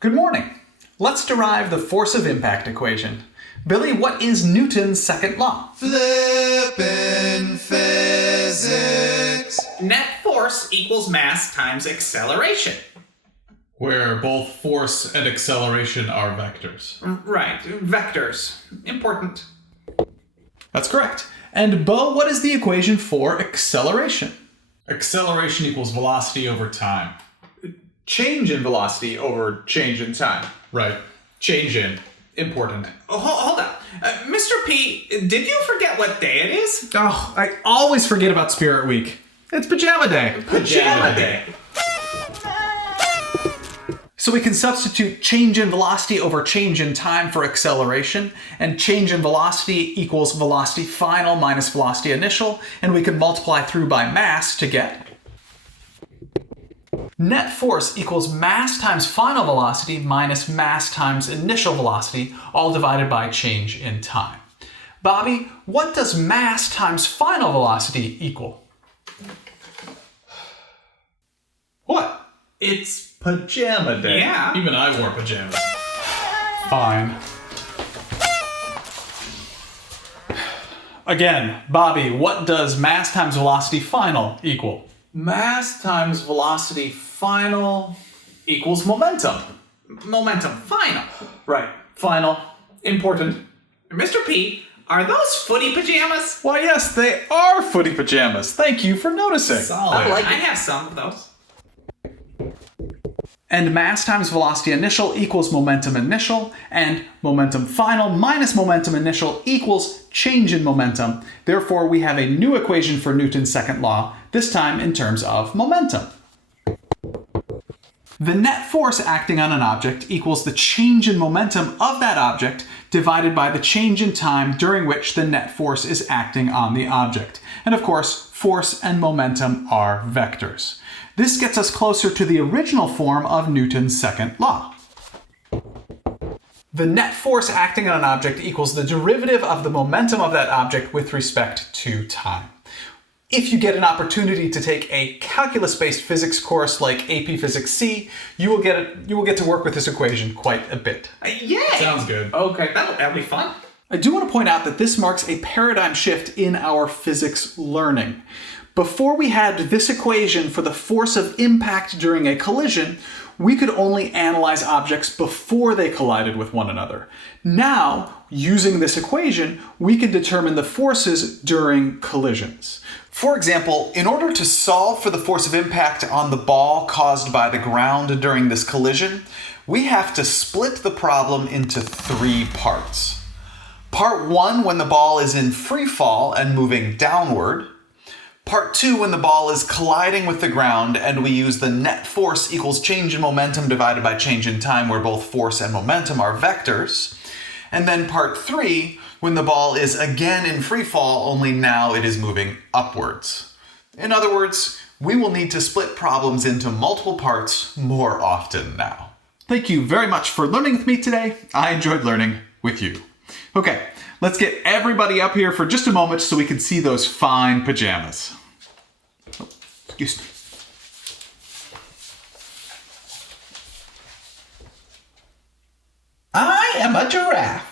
Good morning. Let's derive the force of impact equation. Billy, what is Newton's second law? Flippin' physics. Net force equals mass times acceleration. Where both force and acceleration are vectors. Right, vectors. Important. That's correct. And Bo, what is the equation for acceleration? Acceleration equals velocity over time. Change in velocity over change in time. Right. Change in. Important. Oh, hold on. Mr. P, did you forget what day it is? Oh, I always forget about Spirit Week. It's Pajama Day. Pajama Day. So we can substitute change in velocity over change in time for acceleration, and change in velocity equals velocity final minus velocity initial, and we can multiply through by mass to get net force equals mass times final velocity minus mass times initial velocity, all divided by change in time. Bobby, what does mass times final velocity equal? What? It's Pajama Day. Yeah. Even I wore pajamas. Fine. Again, Bobby, what does mass times velocity final equal? Mass times velocity final equals momentum. Momentum final. Right. Final. Important. Mr. P, are those footy pajamas? Why, yes, they are footy pajamas. Thank you for noticing. Solid. I have some of those. And mass times velocity initial equals momentum initial, and momentum final minus momentum initial equals change in momentum. Therefore, we have a new equation for Newton's second law, this time in terms of momentum. The net force acting on an object equals the change in momentum of that object divided by the change in time during which the net force is acting on the object. And of course, force and momentum are vectors. This gets us closer to the original form of Newton's second law. The net force acting on an object equals the derivative of the momentum of that object with respect to time. If you get an opportunity to take a calculus-based physics course like AP Physics C, you will get to work with this equation quite a bit. Yay! Sounds good. Okay. That'll be fun. I do want to point out that this marks a paradigm shift in our physics learning. Before we had this equation for the force of impact during a collision, we could only analyze objects before they collided with one another. Now, using this equation, we can determine the forces during collisions. For example, in order to solve for the force of impact on the ball caused by the ground during this collision, we have to split the problem into 3 parts. Part 1, when the ball is in free fall and moving downward. Part 2, when the ball is colliding with the ground and we use the net force equals change in momentum divided by change in time, where both force and momentum are vectors. And then part 3, when the ball is again in free fall, only now it is moving upwards. In other words, we will need to split problems into multiple parts more often now. Thank you very much for learning with me today. I enjoyed learning with you. Okay, let's get everybody up here for just a moment so we can see those fine pajamas. Oh, excuse me. I am a giraffe.